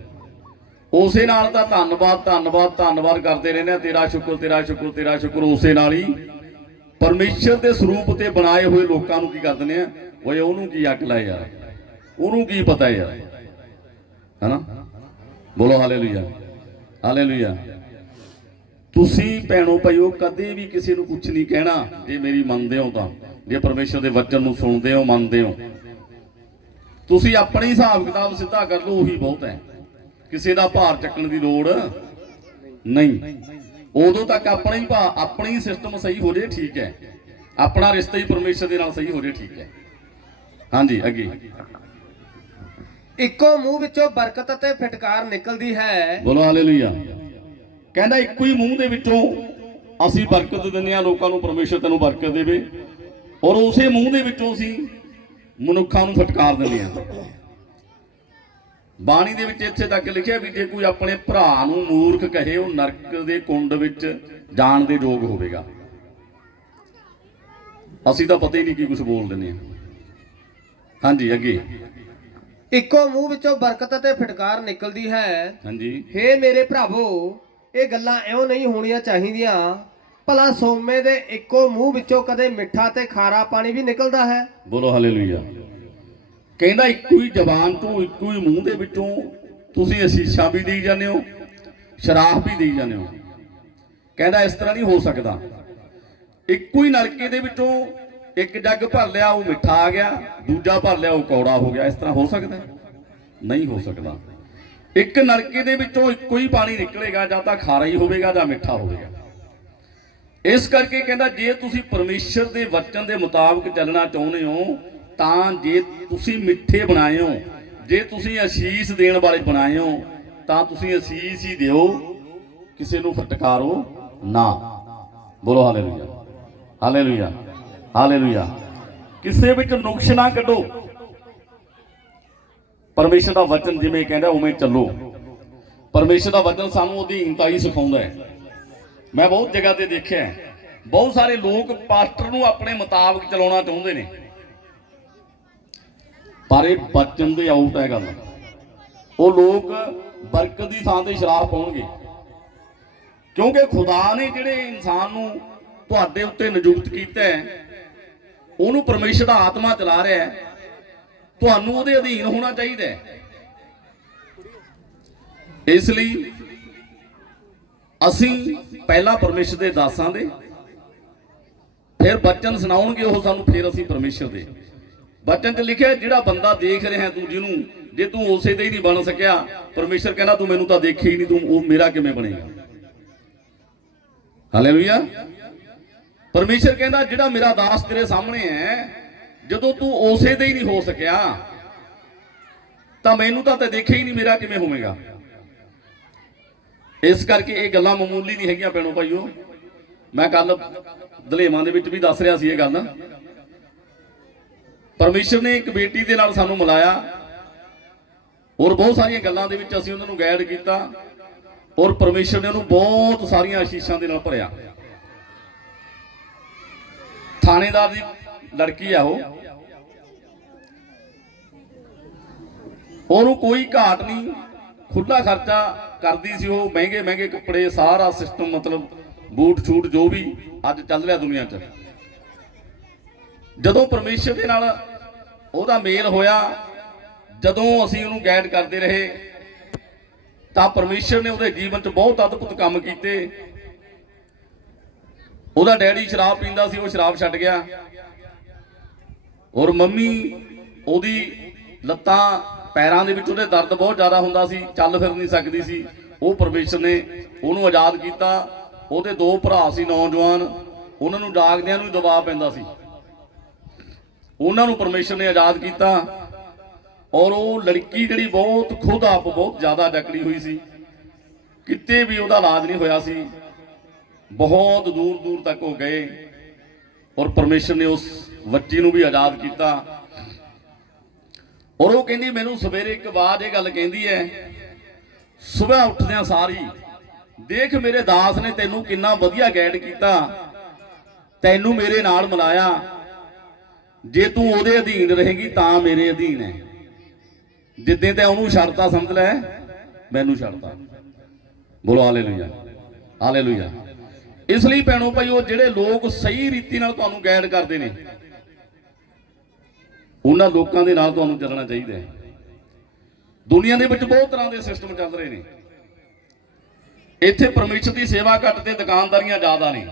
ਉਸੇ ਨਾਲ ਤਾਂ ਧੰਨਵਾਦ ਧੰਨਵਾਦ ਧੰਨਵਾਦ ਕਰਦੇ ਰਹਿੰਦੇ, ਤੇਰਾ ਸ਼ੁਕਰ ਤੇਰਾ ਸ਼ੁਕਰ ਤੇਰਾ ਸ਼ੁਕਰ। ਉਸੇ ਨਾਲ ਹੀ ਪਰਮੇਸ਼ਰ ਦੇ ਸਰੂਪ ਤੇ ਬਣਾਏ ਹੋਏ ਲੋਕਾਂ ਨੂੰ ਕੀ ਕਰ ਦਿੰਦੇ ਆ, ਓਏ ਉਹਨੂੰ ਕੀ ਅਕਲ ਹੈ ਯਾਰ, ਉਹਨੂੰ ਕੀ ਪਤਾ ਯਾਰ, ਹੈਨਾ। ਬੋਲੋ ਹਾਲੇਲੂਇਆ, ਹਾਲੇਲੂਇਆ। ਤੁਸੀਂ ਭੈਣੋ ਭਾਈਓ ਕਦੇ ਵੀ ਕਿਸੇ ਨੂੰ ਕੁਝ ਨਹੀਂ ਕਹਿਣਾ ਜੇ ਮੇਰੀ ਮੰਨਦੇ ਹੋ ਤਾਂ, ਜੇ ਪਰਮੇਸ਼ਰ ਦੇ ਵਚਨ ਨੂੰ ਸੁਣਦੇ ਹੋ, ਮੰਨਦੇ ਹੋ। ਤੁਸੀਂ ਆਪਣੇ ਹਿਸਾਬ ਕਿਤਾਬ ਸਿੱਧਾ ਕਰ ਲਓ, ਉਹੀ ਬਹੁਤ ਹੈ। ਕਿਸੇ ਦਾ ਭਾਰ ਚੱਕਣ ਦੀ ਲੋੜ ਨਹੀਂ। ਉਦੋਂ ਤੱਕ ਆਪਣਾ ਹੀ ਸਿਸਟਮ ਸਹੀ ਹੋ ਜੇ, ਠੀਕ ਹੈ। ਆਪਣਾ ਰਿਸ਼ਤਾ ਹੀ ਪਰਮੇਸ਼ਰ ਦੇ ਨਾਲ ਸਹੀ ਹੋ ਜੇ, ਠੀਕ ਹੈ। ਹਾਂਜੀ ਅੱਗੇ। ਇੱਕੋ ਮੂੰਹ ਵਿੱਚੋਂ ਬਰਕਤ ਅਤੇ ਫਟਕਾਰ ਨਿਕਲਦੀ ਹੈ। ਬੋਲੋ ਹਾਲੇਲੂਇਆ। ਕਹਿੰਦਾ ਇੱਕੋ ਹੀ ਮੂੰਹ ਦੇ ਵਿੱਚੋਂ ਅਸੀਂ ਬਰਕਤ ਦਿੰਦੇ ਹਾਂ ਲੋਕਾਂ ਨੂੰ, ਪਰਮੇਸ਼ਰ ਤੈਨੂੰ ਬਰਕਤ ਦੇਵੇ, ਔਰ ਉਸੇ ਮੂੰਹ ਦੇ ਵਿੱਚੋਂ ਅਸੀਂ ਮਨੁੱਖਾਂ ਨੂੰ ਫਟਕਾਰ ਦਿੰਦੇ ਹਾਂ। ਬਾਣੀ ਦੇ ਵਿੱਚ ਇੱਥੇ ਤੱਕ ਲਿਖਿਆ ਵੀ ਜੇ ਕੋਈ ਆਪਣੇ ਭਰਾ ਨੂੰ ਮੂਰਖ ਕਹੇ, ਉਹ ਨਰਕ ਦੇ ਕੁੰਡ ਵਿੱਚ ਜਾਣ ਦੇ ਯੋਗ ਹੋਵੇਗਾ। ਅਸੀਂ ਤਾਂ ਪਤਾ ਹੀ ਨਹੀਂ ਕੀ ਕੁਝ ਬੋਲ ਦਿੰਦੇ ਹਾਂ। ਹਾਂਜੀ ਅੱਗੇ। ਇੱਕੋ ਮੂੰਹ ਵਿੱਚੋਂ ਬਰਕਤ ਅਤੇ ਫਟਕਾਰ ਨਿਕਲਦੀ ਹੈ। ਹਾਂਜੀ। ਹੇ ਮੇਰੇ ਭਰਾਵੋ, ਇਹ ਗੱਲਾਂ ਇਉਂ ਨਹੀਂ ਹੋਣੀਆਂ ਚਾਹੀਦੀਆਂ। ਭਲਾ ਸੋਮੇ ਦੇ ਇੱਕੋ ਮੂੰਹ ਵਿੱਚੋਂ ਕਦੇ ਮਿੱਠਾ ਤੇ ਖਾਰਾ ਪਾਣੀ ਵੀ ਨਿਕਲਦਾ ਹੈ। ਬੋਲੋ ਹਾਲੇਲੂਇਆ। ਕਹਿੰਦਾ ਇੱਕੋ ਹੀ ਜ਼ਬਾਨ ਤੋਂ, ਇੱਕੋ ਹੀ ਮੂੰਹ ਦੇ ਵਿੱਚੋਂ ਤੁਸੀਂ ਅਸੀਸਾਂ ਵੀ ਦੇਈ ਜਾਂਦੇ ਹੋ, ਸ਼ਰਾਬ ਵੀ ਦੇਈ ਜਾਂਦੇ ਹੋ। ਕਹਿੰਦਾ ਇਸ ਤਰ੍ਹਾਂ ਨਹੀਂ ਹੋ ਸਕਦਾ। ਇੱਕੋ ਹੀ ਨਲਕੇ ਦੇ ਵਿੱਚੋਂ ਇੱਕ ਜੱਗ ਭਰ ਲਿਆ ਉਹ ਮਿੱਠਾ ਆ ਗਿਆ, ਦੂਜਾ ਭਰ ਲਿਆ ਉਹ ਕੌੜਾ ਹੋ ਗਿਆ। ਇਸ ਤਰ੍ਹਾਂ ਹੋ ਸਕਦਾ? ਨਹੀਂ ਹੋ ਸਕਦਾ। ਇੱਕ ਨਲਕੇ ਦੇ ਵਿੱਚੋਂ ਇੱਕੋ ਹੀ ਪਾਣੀ ਨਿਕਲੇਗਾ, ਜਾਂ ਤਾਂ ਖਾਰਾ ਹੀ ਹੋਵੇਗਾ ਜਾਂ ਮਿੱਠਾ ਹੋਵੇਗਾ। ਇਸ ਕਰਕੇ ਕਹਿੰਦਾ ਜੇ ਤੁਸੀਂ ਪਰਮੇਸ਼ਰ ਦੇ ਵਚਨ ਦੇ ਮੁਤਾਬਕ ਚੱਲਣਾ ਚਾਹੁੰਦੇ ਹੋ, ਤਾਂ ਜੇ ਤੁਸੀਂ ਮਿੱਠੇ ਬਣਾਏ ਹੋ, ਜੇ ਤੁਸੀਂ ਅਸੀਸ ਦੇਣ ਵਾਲੇ ਬਣਾਏ ਹੋ, ਤਾਂ ਤੁਸੀਂ ਅਸੀਸ ਹੀ ਦਿਓ, ਕਿਸੇ ਨੂੰ ਫਟਕਾਰੋ ਨਾ। ਬੋਲੋ ਹਾਲੇਲੂਇਆ, ਹਾਲੇਲੂਇਆ, ਹਾਲੇਲੂਇਆ। ਕਿਸੇ ਵਿੱਚ ਨੁਕਸ ਨਾ ਕੱਢੋ। ਪਰਮੇਸ਼ਰ ਦਾ ਵਚਨ ਜਿਵੇਂ ਕਹਿੰਦਾ ਉਵੇਂ ਚੱਲੋ। ਪਰਮੇਸ਼ਰ ਦਾ ਵਚਨ ਸਾਨੂੰ ਅਧੀਨਤਾ ਹੀ ਸਿਖਾਉਂਦਾ ਹੈ। ਮੈਂ ਬਹੁਤ ਜਗ੍ਹਾ ਤੇ ਦੇਖਿਆ, ਬਹੁਤ ਸਾਰੇ ਲੋਕ ਪਾਸਟਰ ਨੂੰ ਆਪਣੇ ਮੁਤਾਬਕ ਚਲਾਉਣਾ ਚਾਹੁੰਦੇ ਨੇ, ਪਰ ਇਹ ਬਚਨ ਦੇ ਆਊਟ ਹੈ ਗੱਲ। ਉਹ ਲੋਕ ਬਰਕਤ ਦੀ ਥਾਂ ਤੇ ਸ਼ਰਾਬ ਪਾਉਣਗੇ, ਕਿਉਂਕਿ ਖੁਦਾ ਨੇ ਜਿਹੜੇ ਇਨਸਾਨ ਨੂੰ ਤੁਹਾਡੇ ਉੱਤੇ ਨਿਯੁਕਤ ਕੀਤਾ ਹੈ, ਉਹਨੂੰ ਪਰਮੇਸ਼ਰ ਦਾ ਆਤਮਾ ਚਲਾ ਰਿਹਾ ਹੈ, ਤੁਹਾਨੂੰ ਉਹਦੇ ਅਧੀਨ ਹੋਣਾ ਚਾਹੀਦਾ ਹੈ। ਇਸ ਲਈ ਅਸੀਂ ਪਹਿਲਾਂ ਪਰਮੇਸ਼ਰ ਦੇ ਦਾਸਾਂ ਦੇ, ਫਿਰ ਬਚਨ ਸੁਣਾਉਣਗੇ ਉਹ ਸਾਨੂੰ, ਫਿਰ ਅਸੀਂ ਪਰਮੇਸ਼ਰ ਦੇ। ਬਚਨ 'ਚ ਲਿਖਿਆ ਜਿਹੜਾ ਬੰਦਾ ਦੇਖ ਰਿਹਾ ਤੂੰ, ਜਿਹਨੂੰ ਜੇ ਤੂੰ ਉਸੇ ਦੇ ਹੀ ਨਹੀਂ ਬਣ ਸਕਿਆ, ਪਰਮੇਸ਼ਰ ਕਹਿੰਦਾ ਤੂੰ ਮੈਨੂੰ ਤਾਂ ਦੇਖਿਆ ਹੀ ਨਹੀਂ, ਤੂੰ ਉਹ ਮੇਰਾ ਕਿਵੇਂ ਬਣੇਗਾ। ਹਾਲੇਲੂਇਆ। ਪਰਮੇਸ਼ਰ ਕਹਿੰਦਾ ਜਿਹੜਾ ਮੇਰਾ ਦਾਸ ਤੇਰੇ ਸਾਹਮਣੇ ਹੈ, ਜਦੋਂ ਤੂੰ ਉਸੇ ਦੇ ਹੀ ਨਹੀਂ ਹੋ ਸਕਿਆ, ਤਾਂ ਮੈਨੂੰ ਤਾਂ ਦੇਖਿਆ ਹੀ ਨਹੀਂ, ਮੇਰਾ ਕਿਵੇਂ ਹੋਵੇਗਾ। ਇਸ ਕਰਕੇ ਇਹ ਗੱਲਾਂ ਮਾਮੂਲੀ ਨਹੀਂ ਹੈਗੀਆਂ ਭੈਣੋ ਭਾਈਓ। ਮੈਂ ਕੱਲ ਦਲੇਵਾਂ ਦੇ ਵਿੱਚ ਵੀ ਦੱਸ ਰਿਹਾ ਸੀ ਇਹ ਗੱਲ। ਪਰਮੇਸ਼ਰ ਨੇ ਇੱਕ ਬੇਟੀ ਦੇ ਨਾਲ ਸਾਨੂੰ ਮਿਲਾਇਆ, ਔਰ ਬਹੁਤ ਸਾਰੀਆਂ ਗੱਲਾਂ ਦੇ ਵਿੱਚ ਅਸੀਂ ਉਹਨਾਂ ਨੂੰ ਗਾਈਡ ਕੀਤਾ, ਔਰ ਪਰਮੇਸ਼ਰ ਨੇ ਉਹਨੂੰ ਬਹੁਤ ਸਾਰੀਆਂ ਅਸ਼ੀਸ਼ਾਂ ਦੇ ਨਾਲ ਭਰਿਆ। ਥਾਣੇਦਾਰ ਦੀ ਲੜਕੀ ਆ ਉਹਨੂੰ ਕੋਈ ਘਾਟ ਨਹੀਂ, ਖੁੱਲਾ ਖਰਚਾ ਕਰਦੀ ਸੀ ਉਹ, ਮਹਿੰਗੇ ਮਹਿੰਗੇ ਕੱਪੜੇ, ਸਾਰਾ ਸਿਸਟਮ, ਮਤਲਬ ਬੂਟ ਛੂਟ ਜੋ ਵੀ ਅੱਜ ਚੱਲ ਰਿਹਾ ਦੁਨੀਆ 'ਚ। ਜਦੋਂ ਪਰਮੇਸ਼ਰ ਦੇ ਨਾਲ ਉਹਦਾ ਮੇਲ ਹੋਇਆ, ਜਦੋਂ ਅਸੀਂ ਉਹਨੂੰ ਗਾਈਡ ਕਰਦੇ ਰਹੇ, ਤਾਂ ਪਰਮੇਸ਼ਰ ਨੇ ਉਹਦੇ ਜੀਵਨ 'ਚ ਬਹੁਤ ਅਦਭੁਤ ਕੰਮ ਕੀਤੇ। ਉਹਦਾ ਡੈਡੀ ਸ਼ਰਾਬ ਪੀਂਦਾ ਸੀ, ਉਹ ਸ਼ਰਾਬ ਛੱਡ ਗਿਆ, ਔਰ ਮੰਮੀ ਉਹਦੀ ਲੱਤਾਂ ਪੈਰਾਂ ਦੇ ਵਿੱਚ ਉਹਦੇ ਦਰਦ ਬਹੁਤ ਜ਼ਿਆਦਾ ਹੁੰਦਾ ਸੀ, ਚੱਲ ਫਿਰ ਨਹੀਂ ਸਕਦੀ ਸੀ। ਉਹ ਪਰਮੇਸ਼ਰ ਨੇ ਉਹਨੂੰ ਆਜ਼ਾਦ ਕੀਤਾ। ਉਹਦੇ ਦੋ ਭਰਾ ਸੀ ਨੌਜਵਾਨ, ਉਹਨਾਂ ਨੂੰ ਜਾਗਦਿਆਂ ਨੂੰ ਹੀ ਦਬਾਅ ਪੈਂਦਾ ਸੀ, ਉਹਨਾਂ ਨੂੰ ਪਰਮੇਸ਼ਰ ਨੇ ਆਜ਼ਾਦ ਕੀਤਾ। ਔਰ ਉਹ ਲੜਕੀ ਜਿਹੜੀ ਬਹੁਤ ਖੁਦ ਆਪ ਬਹੁਤ ਜ਼ਿਆਦਾ ਜਕੜੀ ਹੋਈ ਸੀ, ਕਿਤੇ ਵੀ ਉਹਦਾ ਇਲਾਜ ਨਹੀਂ ਹੋਇਆ ਸੀ, ਬਹੁਤ ਦੂਰ ਦੂਰ ਤੱਕ ਉਹ ਗਏ, ਔਰ ਪਰਮੇਸ਼ਰ ਨੇ ਉਸ ਬੱਚੀ ਨੂੰ ਵੀ ਆਜ਼ਾਦ ਕੀਤਾ। ਔਰ ਉਹ ਕਹਿੰਦੀ ਮੈਨੂੰ ਸਵੇਰੇ ਇੱਕ ਆਵਾਜ਼ ਇਹ ਗੱਲ ਕਹਿੰਦੀ ਹੈ, ਸਵੇਰ ਉੱਠਦਿਆਂ ਸਾਰੀ, ਦੇਖ ਮੇਰੇ ਦਾਸ ਨੇ ਤੈਨੂੰ ਕਿੰਨਾ ਵਧੀਆ ਗਾਈਡ ਕੀਤਾ, ਤੈਨੂੰ ਮੇਰੇ ਨਾਲ ਮਿਲਾਇਆ, ਜੇ ਤੂੰ ਉਹਦੇ ਅਧੀਨ ਰਹੇਗੀ ਤਾਂ ਮੇਰੇ ਅਧੀਨ ਹੈ, ਜਿੱਦਾਂ ਤੇ ਉਹਨੂੰ ਛੱਡਤਾ ਸਮਝ ਲੈ ਮੈਨੂੰ ਛੱਡਤਾ। ਬੋਲੋ ਹਾਲੇਲੂਇਆ, ਹਾਲੇਲੂਇਆ। ਇਸ ਲਈ ਭੈਣੋ ਭਾਈਓ ਜਿਹੜੇ ਲੋਕ ਸਹੀ ਰੀਤੀ ਨਾਲ ਤੁਹਾਨੂੰ ਗਾਈਡ ਕਰਦੇ ਨੇ ਉਹਨਾਂ ਲੋਕਾਂ ਦੇ ਨਾਲ ਤੁਹਾਨੂੰ ਚੱਲਣਾ ਚਾਹੀਦਾ ਹੈ। ਦੁਨੀਆ ਦੇ ਵਿੱਚ ਬਹੁਤ ਤਰ੍ਹਾਂ ਦੇ ਸਿਸਟਮ ਚੱਲ ਰਹੇ ਨੇ। ਇੱਥੇ ਪਰਮੇਸ਼ਰ ਦੀ ਸੇਵਾ ਘੱਟ ਤੇ ਦੁਕਾਨਦਾਰੀਆਂ ਜ਼ਿਆਦਾ ਨੇ,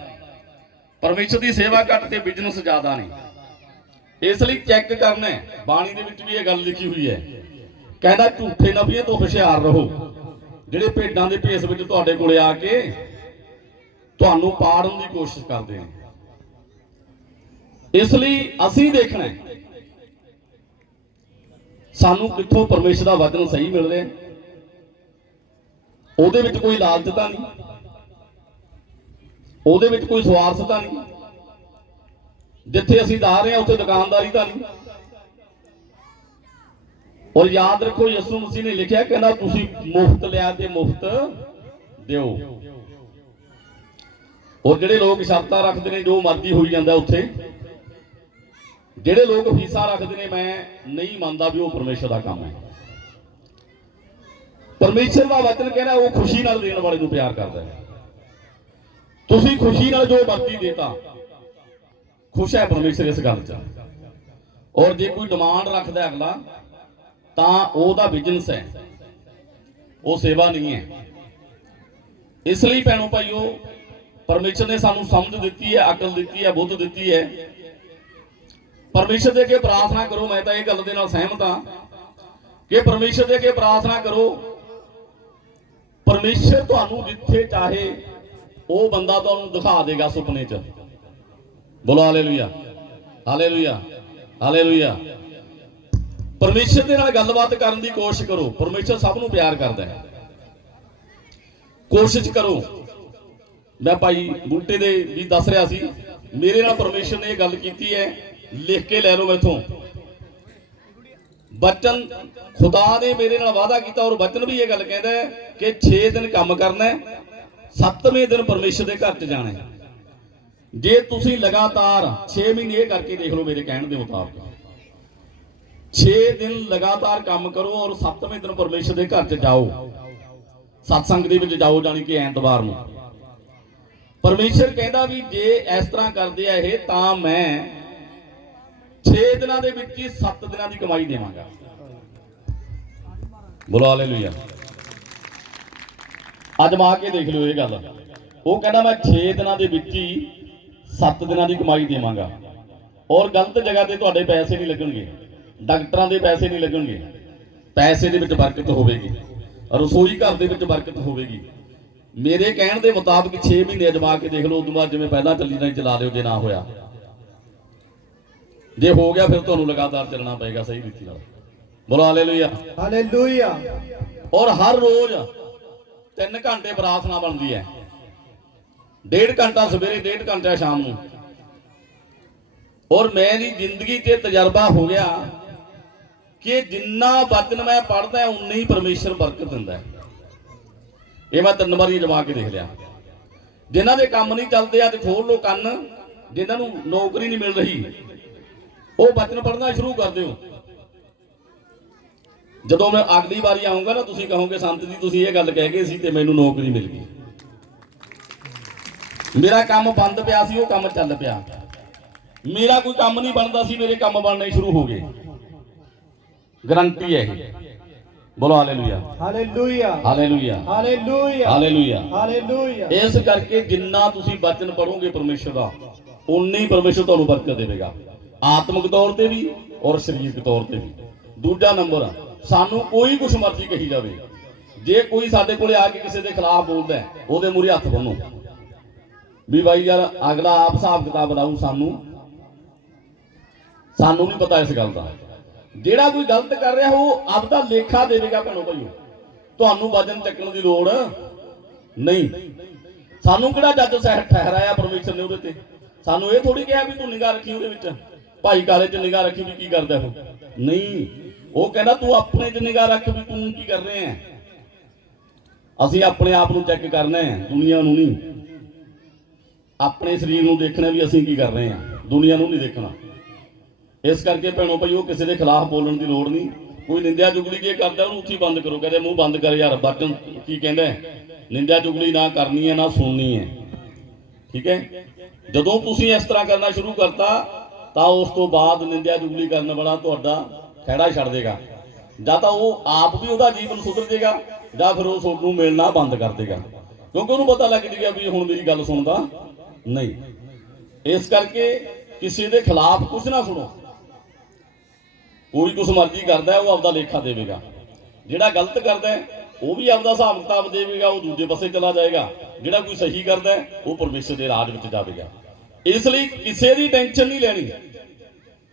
ਪਰਮੇਸ਼ਰ ਦੀ ਸੇਵਾ ਘੱਟ ਤੇ ਬਿਜ਼ਨਸ ਜ਼ਿਆਦਾ ਨੇ। ਇਸ ਲਈ ਚੈੱਕ ਕਰਨਾ ਹੈ। ਬਾਣੀ ਦੇ ਵਿੱਚ ਵੀ ਇਹ ਗੱਲ ਲਿਖੀ ਹੋਈ ਹੈ, ਕਹਿੰਦਾ ਝੂਠੇ ਨਬੀਆਂ ਤੋਂ ਹੁਸ਼ਿਆਰ ਰਹੋ, ਜਿਹੜੇ ਭੇਡਾਂ ਦੇ ਭੇਸ ਵਿੱਚ ਤੁਹਾਡੇ ਕੋਲੇ ਆ ਕੇ ਤੁਹਾਨੂੰ ਪਾੜਨ ਦੀ ਕੋਸ਼ਿਸ਼ ਕਰਦੇ ਨੇ। ਇਸ ਲਈ ਅਸੀਂ ਦੇਖਣਾ ਹੈ ਸਾਨੂੰ ਕਿੱਥੋਂ ਪਰਮੇਸ਼ਰ ਦਾ ਵਚਨ ਸਹੀ ਮਿਲ ਰਿਹਾ, ਉਹਦੇ ਵਿੱਚ ਕੋਈ ਲਾਲਚ ਤਾਂ ਨਹੀਂ, ਉਹਦੇ ਵਿੱਚ ਕੋਈ ਸਵਾਰਥ ਤਾਂ ਨਹੀਂ, ਜਿੱਥੇ ਅਸੀਂ ਜਾ ਰਹੇ ਹਾਂ ਉੱਥੇ ਦੁਕਾਨਦਾਰੀ ਤਾਂ ਨਹੀਂ। ਔਰ ਯਾਦ ਰੱਖੋ ਯਿਸੂ ਮਸੀਹ ਨੇ ਲਿਖਿਆ, ਕਹਿੰਦਾ ਤੁਸੀਂ ਮੁਫਤ ਲਿਆ ਤੇ ਮੁਫਤ ਦਿਓ। ਔਰ ਜਿਹੜੇ ਲੋਕ ਸ਼ਰਤਾਂ ਰੱਖਦੇ ਨੇ ਜੋ ਮਰਜ਼ੀ ਹੋਈ ਜਾਂਦਾ ਉੱਥੇ, ਜਿਹੜੇ ਲੋਕ ਫੀਸਾਂ ਰੱਖਦੇ ਨੇ, ਮੈਂ ਨਹੀਂ ਮੰਨਦਾ ਵੀ ਉਹ ਪਰਮੇਸ਼ਰ ਦਾ ਕੰਮ ਹੈ। ਪਰਮੇਸ਼ਰ ਦਾ ਵਚਨ ਕਹਿੰਦਾ ਉਹ ਖੁਸ਼ੀ ਨਾਲ ਦੇਣ ਵਾਲੇ ਨੂੰ ਪਿਆਰ ਕਰਦਾ ਹੈ। ਤੁਸੀਂ ਖੁਸ਼ੀ ਨਾਲ ਜੋ ਮਰਜ਼ੀ ਦੇਤਾ, ਖੁਸ਼ ਹੈ ਪਰਮੇਸ਼ਰ ਇਸ ਗੱਲ 'ਚ। ਔਰ ਜੇ ਕੋਈ ਡਿਮਾਂਡ ਰੱਖਦਾ ਅਗਲਾ ਤਾਂ ਉਹਦਾ ਬਿਜ਼ਨਸ ਹੈ, ਉਹ ਸੇਵਾ ਨਹੀਂ ਹੈ। ਇਸ ਲਈ ਭੈਣੋ ਭਾਈਓ ਪਰਮੇਸ਼ਰ ਨੇ ਸਾਨੂੰ ਸਮਝ ਦਿੱਤੀ ਹੈ, ਅਕਲ ਦਿੱਤੀ ਹੈ, ਬੁੱਧ ਦਿੱਤੀ ਹੈ। ਪਰਮੇਸ਼ਰ ਦੇ ਅੱਗੇ ਪ੍ਰਾਰਥਨਾ ਕਰੋ। ਮੈਂ ਤਾਂ ਇਹ ਗੱਲ ਦੇ ਨਾਲ ਸਹਿਮਤ ਹਾਂ ਕਿ ਪਰਮੇਸ਼ਰ ਦੇ ਅੱਗੇ ਪ੍ਰਾਰਥਨਾ ਕਰੋ। ਪਰਮੇਸ਼ਰ ਤੁਹਾਨੂੰ ਜਿੱਥੇ ਚਾਹੇ ਉਹ ਬੰਦਾ ਤੁਹਾਨੂੰ ਦਿਖਾ ਦੇਗਾ ਸੁਪਨੇ 'ਚ। ਬੋਲੋ ਹਾਲੇਲੂਇਆ, ਹਾਲੇਲੂਇਆ, ਹਾਲੇਲੂਇਆ। ਪਰਮੇਸ਼ਰ ਦੇ ਨਾਲ ਗੱਲਬਾਤ ਕਰਨ ਦੀ ਕੋਸ਼ਿਸ਼ ਕਰੋ। ਪਰਮੇਸ਼ਰ ਸਭ ਨੂੰ ਪਿਆਰ ਕਰਦਾ ਹੈ। ਕੋਸ਼ਿਸ਼ ਕਰੋ। ਮੈਂ ਭਾਈ ਬੂਟੇ ਦੇ ਵੀ ਦੱਸ ਰਿਹਾ ਸੀ, ਮੇਰੇ ਨਾਲ ਪਰਮੇਸ਼ਰ ਨੇ ਇਹ ਗੱਲ ਕੀਤੀ ਹੈ, ਲਿਖ ਕੇ ਲੈ ਲਓ ਮੈਥੋਂ। ਬਚਨ ਖੁਦਾ ਨੇ ਮੇਰੇ ਨਾਲ ਵਾਅਦਾ ਕੀਤਾ ਔਰ ਬਚਨ ਵੀ ਇਹ ਗੱਲ ਕਹਿੰਦਾ ਹੈ ਕਿ 6 ਦਿਨ ਕੰਮ ਕਰਨਾ ਹੈ, 7ਵੇਂ ਦਿਨ ਪਰਮੇਸ਼ਰ ਦੇ ਘਰ 'ਚ ਜਾਣਾ ਹੈ। ਜੇ ਤੁਸੀਂ ਲਗਾਤਾਰ 6 ਮਹੀਨੇ ਇਹ ਕਰਕੇ ਦੇਖ ਲਓ ਮੇਰੇ ਕਹਿਣ ਦੇ ਮੁਤਾਬਕ, 6 ਦਿਨ ਲਗਾਤਾਰ ਕੰਮ ਕਰੋ ਔਰ 7ਵੇਂ ਦਿਨ ਪਰਮੇਸ਼ਰ ਦੇ ਘਰ 'ਚ ਜਾਓ, ਸਤਸੰਗ ਦੇ ਵਿੱਚ ਜਾਓ, ਜਾਣੀ ਕਿ ਐਤਵਾਰ ਨੂੰ। ਪਰਮੇਸ਼ਰ ਕਹਿੰਦਾ ਵੀ ਜੇ ਇਸ ਤਰ੍ਹਾਂ ਕਰਦੇ ਆ ਇਹ ਤਾਂ ਮੈਂ 6 ਦਿਨਾਂ ਦੇ ਵਿੱਚ ਹੀ 7 ਦਿਨਾਂ ਦੀ ਕਮਾਈ ਦੇਵਾਂਗਾ। ਬੋਲੋ ਹਾਲੇਲੂਇਆ। ਅਜਮਾ ਕੇ ਦੇਖ ਲਿਓ ਇਹ ਗੱਲ। ਉਹ ਕਹਿੰਦਾ ਮੈਂ 6 ਦਿਨਾਂ ਦੇ ਵਿੱਚ ਹੀ 7 ਦਿਨਾਂ ਦੀ ਕਮਾਈ ਦੇਵਾਂਗਾ। ਔਰ ਗਲਤ ਜਗ੍ਹਾ ਤੇ ਤੁਹਾਡੇ ਪੈਸੇ ਨਹੀਂ ਲੱਗਣਗੇ, ਡਾਕਟਰਾਂ ਦੇ ਪੈਸੇ ਨਹੀਂ ਲੱਗਣਗੇ, ਪੈਸੇ ਦੇ ਵਿੱਚ ਬਰਕਤ ਹੋਵੇਗੀ, ਰਸੋਈ ਘਰ ਦੇ ਵਿੱਚ ਬਰਕਤ ਹੋਵੇਗੀ। ਮੇਰੇ ਕਹਿਣ ਦੇ ਮੁਤਾਬਕ 6 ਮਹੀਨੇ ਅਜਮਾ ਕੇ ਦੇਖ ਲਓ। ਉਦੋਂ ਬਾਅਦ ਜਿਵੇਂ ਪਹਿਲਾਂ ਚੱਲੀ ਨਹੀਂ ਚਲਾ ਲਿਓ। ਜੇ ਨਾ ਹੋਇਆ, ਜੇ ਹੋ ਗਿਆ ਫਿਰ ਤੁਹਾਨੂੰ ਲਗਾਤਾਰ ਚੱਲਣਾ ਪਏਗਾ ਸਹੀ ਰੀਤੀ ਨਾਲ। ਬੋਲੋ ਹਾਲੇਲੂਇਆ, ਹਾਲੇਲੂਇਆ। ਔਰ ਹਰ ਰੋਜ਼ 3 ਘੰਟੇ ਪ੍ਰਾਰਥਨਾ ਬਣਦੀ ਹੈ, 1.5 ਘੰਟਾ ਸਵੇਰੇ, 1.5 ਘੰਟਾ ਸ਼ਾਮ ਨੂੰ। ਔਰ ਮੇਰੀ ਜ਼ਿੰਦਗੀ 'ਚ ਤਜਰਬਾ ਹੋ ਗਿਆ ਕਿ ਜਿੰਨਾ ਵਚਨ ਮੈਂ ਪੜ੍ਹਦਾ ਉਨਾ ਹੀ ਪਰਮੇਸ਼ਰ ਬਰਕਤ ਦਿੰਦਾ ਹੈ। ਇਹ ਮੈਂ 3 ਵਾਰੀ ਅਜਮਾ ਕੇ ਦੇਖ ਲਿਆ। ਜਿਨ੍ਹਾਂ ਦੇ ਕੰਮ ਨਹੀਂ ਚੱਲਦੇ, ਅੱਜ ਖੋਲ ਲੋ ਕੰਨ, ਜਿਨ੍ਹਾਂ ਨੂੰ ਨੌਕਰੀ ਨਹੀਂ ਮਿਲ ਰਹੀ, ਉਹ ਵਚਨ ਪੜ੍ਹਨਾ ਸ਼ੁਰੂ ਕਰ ਦਿਓ। ਜਦੋਂ ਮੈਂ ਅਗਲੀ ਵਾਰੀ ਆਉਂਗਾ ਨਾ, ਤੁਸੀਂ ਕਹੋਗੇ ਸੰਤ ਜੀ ਤੁਸੀਂ ਇਹ ਗੱਲ ਕਹਿ ਗਏ ਸੀ ਤੇ ਮੈਨੂੰ ਨੌਕਰੀ ਮਿਲ ਗਈ। ਮੇਰਾ ਕੰਮ ਬੰਦ ਪਿਆ ਸੀ, ਉਹ ਕੰਮ ਚੱਲ ਪਿਆ। ਮੇਰਾ ਕੋਈ ਕੰਮ ਨਹੀਂ ਬਣਦਾ ਸੀ, ਮੇਰੇ ਕੰਮ ਬਣਨੇ ਸ਼ੁਰੂ ਹੋ ਗਏ। ਗਰੰਟੀ ਹੈ ਇਹ। ਬੋਲੋ hallelujah, hallelujah, hallelujah, hallelujah, hallelujah, hallelujah. ਇਸ ਕਰਕੇ ਜਿੰਨਾ ਤੁਸੀਂ ਵਚਨ ਪੜੋਗੇ ਪਰਮੇਸ਼ਰ ਦਾ, ਉਨਾ ਹੀ ਪਰਮੇਸ਼ਰ ਤੁਹਾਨੂੰ ਬਰਕਤ ਦੇਵੇਗਾ, ਆਤਮਿਕ ਤੌਰ ਤੇ ਵੀ ਔਰ ਸਰੀਰਕ ਤੌਰ ਤੇ ਵੀ। ਦੂਜਾ ਨੰਬਰ, ਸਾਨੂੰ ਕੋਈ ਕੁਛ ਮਰਜ਼ੀ ਕਹੀ ਜਾਵੇ, ਜੇ ਕੋਈ ਸਾਡੇ ਕੋਲੇ ਆ ਕੇ ਕਿਸੇ ਦੇ ਖਿਲਾਫ ਬੋਲਦਾ, ਉਹਦੇ ਮੂਹਰੇ ਹੱਥ ਬੰਨੋ ਵੀ ਬਾਈ ਯਾਰ ਅਗਲਾ ਆਪ ਹਿਸਾਬ ਕਿਤਾਬ ਲਾਊ, ਸਾਨੂੰ ਨਹੀਂ ਪਤਾ ਇਸ ਗੱਲ ਦਾ। ਜਿਹੜਾ ਕੋਈ ਗਲਤ ਕਰ ਰਿਹਾ ਉਹ ਆਪਦਾ ਲੇਖਾ ਦੇਵੇਗਾ। ਭੈਣੋ ਭਾਈਓ, ਤੁਹਾਨੂੰ ਵਜਨ ਚੱਕਣ ਦੀ ਲੋੜ ਨਹੀਂ। ਸਾਨੂੰ ਕਿਹੜਾ ਜੱਜ ਠਹਿਰਾਇਆ ਪਰਮੇਸ਼ਰ ਨੇ ਉਹਦੇ ਤੇ? ਸਾਨੂੰ ਇਹ ਥੋੜੀ ਕਿਹਾ ਵੀ ਤੂੰ ਨਿਗਾਹ ਰੱਖੀ ਉਹਦੇ ਵਿੱਚ, ਭਾਈ ਕਾਲੇ 'ਚ ਨਿਗਾਹ ਰੱਖੀ ਵੀ ਕੀ ਕਰਦਾ ਉਹ। ਨਹੀਂ, ਉਹ ਕਹਿੰਦਾ ਤੂੰ ਆਪਣੇ 'ਚ ਨਿਗਾਹ ਰੱਖ ਵੀ ਤੂੰ ਕੀ ਕਰ ਰਿਹਾ ਹੈ। ਅਸੀਂ ਆਪਣੇ ਆਪ ਨੂੰ ਚੈੱਕ ਕਰਨਾ ਹੈ, ਦੁਨੀਆ ਨੂੰ ਨਹੀਂ। ਆਪਣੇ ਸਰੀਰ ਨੂੰ ਦੇਖਣਾ ਵੀ ਅਸੀਂ ਕੀ ਕਰ ਰਹੇ ਹਾਂ, ਦੁਨੀਆ ਨੂੰ ਨਹੀਂ ਦੇਖਣਾ। ਇਸ ਕਰਕੇ ਭੈਣੋ ਭਾਈਓ, ਕਿਸੇ ਦੇ ਖਿਲਾਫ ਬੋਲਣ ਦੀ ਲੋੜ ਨਹੀਂ। ਕੋਈ ਨਿੰਦਿਆ ਚੁਗਲੀ ਜੇ ਕਰਦਾ ਉਹਨੂੰ ਉੱਥੇ ਬੰਦ ਕਰੋ। ਕਹਿੰਦੇ ਮੂੰਹ ਬੰਦ ਕਰ ਯਾਰ, ਬਚਨ ਕੀ ਕਹਿੰਦਾ, ਨਿੰਦਿਆ ਚੁਗਲੀ ਨਾ ਕਰਨੀ ਹੈ ਨਾ ਸੁਣਨੀ ਹੈ। ਠੀਕ ਹੈ। ਜਦੋਂ ਤੁਸੀਂ ਇਸ ਤਰ੍ਹਾਂ ਕਰਨਾ ਸ਼ੁਰੂ ਕਰਤਾ ਤਾਂ ਉਸ ਤੋਂ ਬਾਅਦ ਨਿੰਦਿਆ ਚੁਗਲੀ ਕਰਨ ਵਾਲਾ ਤੁਹਾਡਾ ਖਹਿੜਾ ਛੱਡ ਦੇਗਾ। ਜਾਂ ਤਾਂ ਉਹ ਆਪ ਵੀ ਉਹਦਾ ਜੀਵਨ ਸੁਧਰ ਜਾਏਗਾ ਜਾਂ ਫਿਰ ਉਹ ਤੁਹਾਨੂੰ ਮਿਲਣਾ ਬੰਦ ਕਰ ਦੇਗਾ, ਕਿਉਂਕਿ ਉਹਨੂੰ ਪਤਾ ਲੱਗ ਜਾਏਗਾ ਵੀ ਹੁਣ ਮੇਰੀ ਗੱਲ ਸੁਣਦਾ ਨਹੀਂ। ਇਸ ਕਰਕੇ ਕਿਸੇ ਦੇ ਖਿਲਾਫ ਕੁਝ ਨਾ ਸੁਣੋ। ਕੋਈ ਕੁਛ ਮਰਜ਼ੀ ਕਰਦਾ ਉਹ ਆਪਦਾ ਲੇਖਾ ਦੇਵੇਗਾ, ਜਿਹੜਾ ਗਲਤ ਕਰਦਾ ਉਹ ਵੀ ਆਪਦਾ ਹਿਸਾਬ ਕਿਤਾਬ ਦੇਵੇਗਾ, ਉਹ ਦੂਜੇ ਪਾਸੇ ਚਲਾ ਜਾਏਗਾ। ਜਿਹੜਾ ਕੋਈ ਸਹੀ ਕਰਦਾ ਉਹ ਪਰਮੇਸ਼ਰ ਦੇ ਰਾਜ ਵਿੱਚ ਜਾਵੇਗਾ। ਇਸ ਲਈ ਕਿਸੇ ਦੀ ਟੈਨਸ਼ਨ ਨਹੀਂ ਲੈਣੀ।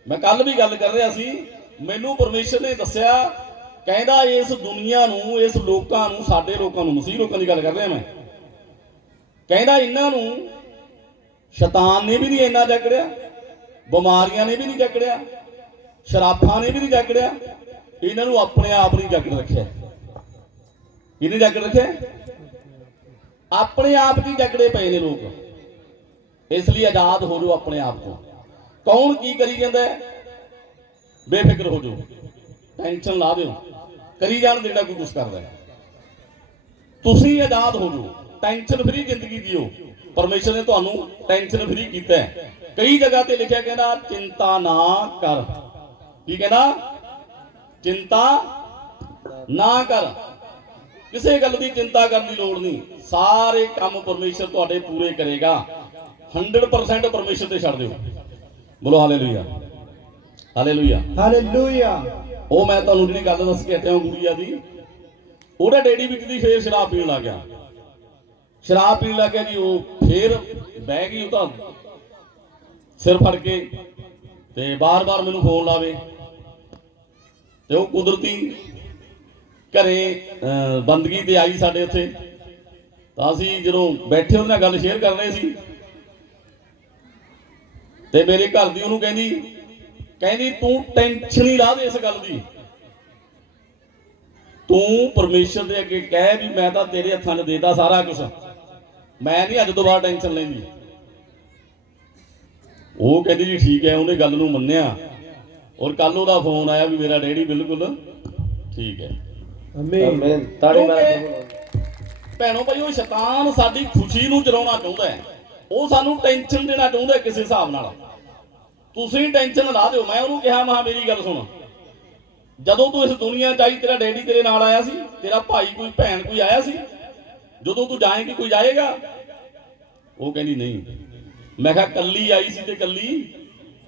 ਮੈਂ ਕੱਲ ਵੀ ਗੱਲ ਕਰ ਰਿਹਾ ਸੀ, ਮੈਨੂੰ ਪਰਮੇਸ਼ਰ ਨੇ ਦੱਸਿਆ, ਕਹਿੰਦਾ ਇਸ ਦੁਨੀਆ ਨੂੰ, ਇਸ ਲੋਕਾਂ ਨੂੰ, ਸਾਡੇ ਲੋਕਾਂ ਨੂੰ, ਮਸੀਹ ਲੋਕਾਂ ਦੀ ਗੱਲ ਕਰ ਰਿਹਾ ਮੈਂ, ਕਹਿੰਦਾ ਇਹਨਾਂ ਨੂੰ ਸ਼ੈਤਾਨ ਨੇ ਵੀ ਨਹੀਂ ਇੰਨਾ ਜਕੜਿਆ, ਬਿਮਾਰੀਆਂ ਨੇ ਵੀ ਨਹੀਂ ਜਕੜਿਆ, ਸ਼ਰਾਬਾਂ ਨੇ ਵੀ ਨਹੀਂ ਜਕੜਿਆ, ਇਹਨਾਂ ਨੂੰ ਆਪਣੇ ਆਪ ਨਹੀਂ ਜਕੜ ਰੱਖਿਆ। ਕਿਹਨੇ ਜਕੜ ਰੱਖਿਆ? ਆਪਣੇ ਆਪ ਹੀ ਜਕੜੇ ਪਏ ਨੇ ਲੋਕ। ਇਸ ਲਈ ਆਜ਼ਾਦ ਹੋ ਜਾਓ ਆਪਣੇ ਆਪ ਤੋਂ। ਕੌਣ ਕੀ ਕਰੀ ਜਾਂਦਾ ਹੈ, ਬੇਫਿਕਰ ਹੋ ਜਾਓ, ਟੈਨਸ਼ਨ ਲਾ ਦਿਓ, ਕਰੀ ਜਾਣ ਜਿਹੜਾ ਕੋਈ ਕੁਛ ਕਰਦਾ ਹੈ। ਤੁਸੀਂ ਆਜ਼ਾਦ ਹੋ ਜਾਓ, ਟੈਨਸ਼ਨ ਫਰੀ ਜ਼ਿੰਦਗੀ ਜੀਓ। ਪਰਮੇਸ਼ਰ ਨੇ ਤੁਹਾਨੂੰ ਟੈਨਸ਼ਨ ਫਰੀ ਕੀਤਾ ਹੈ। ਕਈ ਜਗ੍ਹਾ ਤੇ ਲਿਖਿਆ, ਕਹਿੰਦਾ ਚਿੰਤਾ ਨਾ ਕਰ। ਕੀ ਕਹਿੰਦਾ? ਚਿੰਤਾ ਨਾ ਕਰ। ਕਿਸੇ ਗੱਲ ਦੀ ਚਿੰਤਾ ਕਰਨ ਦੀ ਲੋੜ ਨਹੀਂ। ਸਾਰੇ ਕੰਮ ਪਰਮੇਸ਼ਰ ਤੁਹਾਡੇ ਪੂਰੇ ਕਰੇਗਾ। 100% ਪਰਮੇਸ਼ਰ ਤੇ ਛੱਡ ਦਿਓ। ਬੋਲੋ ਹਾਲੇਲੂਇਆ, ਹਾਲੇਲੂਇਆ, ਹਾਲੇਲੂਇਆ। ਉਹ ਮੈਂ ਤੁਹਾਨੂੰ ਜਿਹੜੀ ਗੱਲ ਦੱਸ ਕੇ ਹਟਿਆ ਗੁੜੀਆ ਦੀ, ਉਹਦਾ ਡੈਡੀ ਵਿੱਚ ਦੀ ਫੇਰ ਸ਼ਰਾਬ ਪੀਣ ਲੱਗ ਗਿਆ। ਸ਼ਰਾਬ ਪੀਣ ਲੱਗ ਗਿਆ ਜੀ, ਉਹ ਫੇਰ ਬਹਿ ਗਈ। ਉਹ ਤਾਂ ਸਿਰ ਫੜ ਕੇ ਤੇ ਬਾਰ-ਬਾਰ ਮੈਨੂੰ ਫੋਨ ਲਾਵੇ, ਤੇ ਉਹ ਕੁਦਰਤੀ ਘਰੇ ਬੰਦਗੀ ਤੇ ਆਈ ਸਾਡੇ ਉੱਥੇ। ਤਾਂ ਅਸੀਂ ਜਦੋਂ ਬੈਠੇ ਉਹਦੇ ਨਾਲ ਗੱਲ ਸ਼ੇਅਰ ਕਰ ਰਹੇ ਸੀ, ਤੇ ਮੇਰੇ ਘਰ ਦੀ ਉਹਨੂੰ ਕਹਿੰਦੀ ਤੂੰ ਟੈਨਸ਼ਨ ਹੀ ਲਾ ਦੇ ਇਸ ਗੱਲ ਦੀ। ਤੂੰ ਪਰਮੇਸ਼ਰ ਦੇ ਅੱਗੇ ਕਹਿ ਵੀ ਮੈਂ ਤਾਂ ਤੇਰੇ ਹੱਥਾਂ 'ਚ ਦੇਤਾ ਸਾਰਾ ਕੁਝ, ਮੈਂ ਨਹੀਂ ਅੱਜ ਤੋਂ ਬਾਅਦ ਟੈਨਸ਼ਨ ਲੈਂਦੀ। ਉਹ ਕਹਿੰਦੀ ਜੀ ਠੀਕ ਹੈ। ਉਹਨੇ ਗੱਲ ਨੂੰ ਮੰਨਿਆ, ਔਰ ਕੱਲ ਉਹਦਾ ਫੋਨ ਆਇਆ ਵੀ ਮੇਰਾ ਡੈਡੀ ਬਿਲਕੁਲ ਠੀਕ ਹੈ। ਆਮੀਨ। ਤਾੜੀ ਮਾਰੋ ਭੈਣੋ ਭਾਈ, ਉਹ ਸ਼ੈਤਾਨ ਸਾਡੀ ਖੁਸ਼ੀ ਨੂੰ ਚਲਾਉਣਾ ਚਾਹੁੰਦਾ ਹੈ। ਉਹ ਸਾਨੂੰ ਟੈਨਸ਼ਨ ਦੇਣਾ ਚਾਹੁੰਦਾ ਹੈ ਕਿਸੇ ਹਿਸਾਬ ਨਾਲ। ਤੁਸੀਂ ਟੈਨਸ਼ਨ ਲਾ ਦਿਓ। ਮੈਂ ਉਹਨੂੰ ਕਿਹਾ, ਮੈਂ ਮੇਰੀ ਗੱਲ ਸੁਣ, ਜਦੋਂ ਤੂੰ ਇਸ ਦੁਨੀਆ 'ਚ ਆਈ ਤੇਰਾ ਡੈਡੀ ਤੇਰੇ ਨਾਲ ਆਇਆ ਸੀ? ਤੇਰਾ ਭਾਈ ਕੋਈ ਭੈਣ ਕੋਈ ਆਇਆ ਸੀ? ਜਦੋਂ ਤੂੰ ਜਾਏਂਗੀ ਕੋਈ ਜਾਏਗਾ? ਉਹ ਕਹਿੰਦੀ ਨਹੀਂ। ਮੈਂ ਕਿਹਾ ਕੱਲੀ ਆਈ ਸੀ ਤੇ ਕੱਲੀ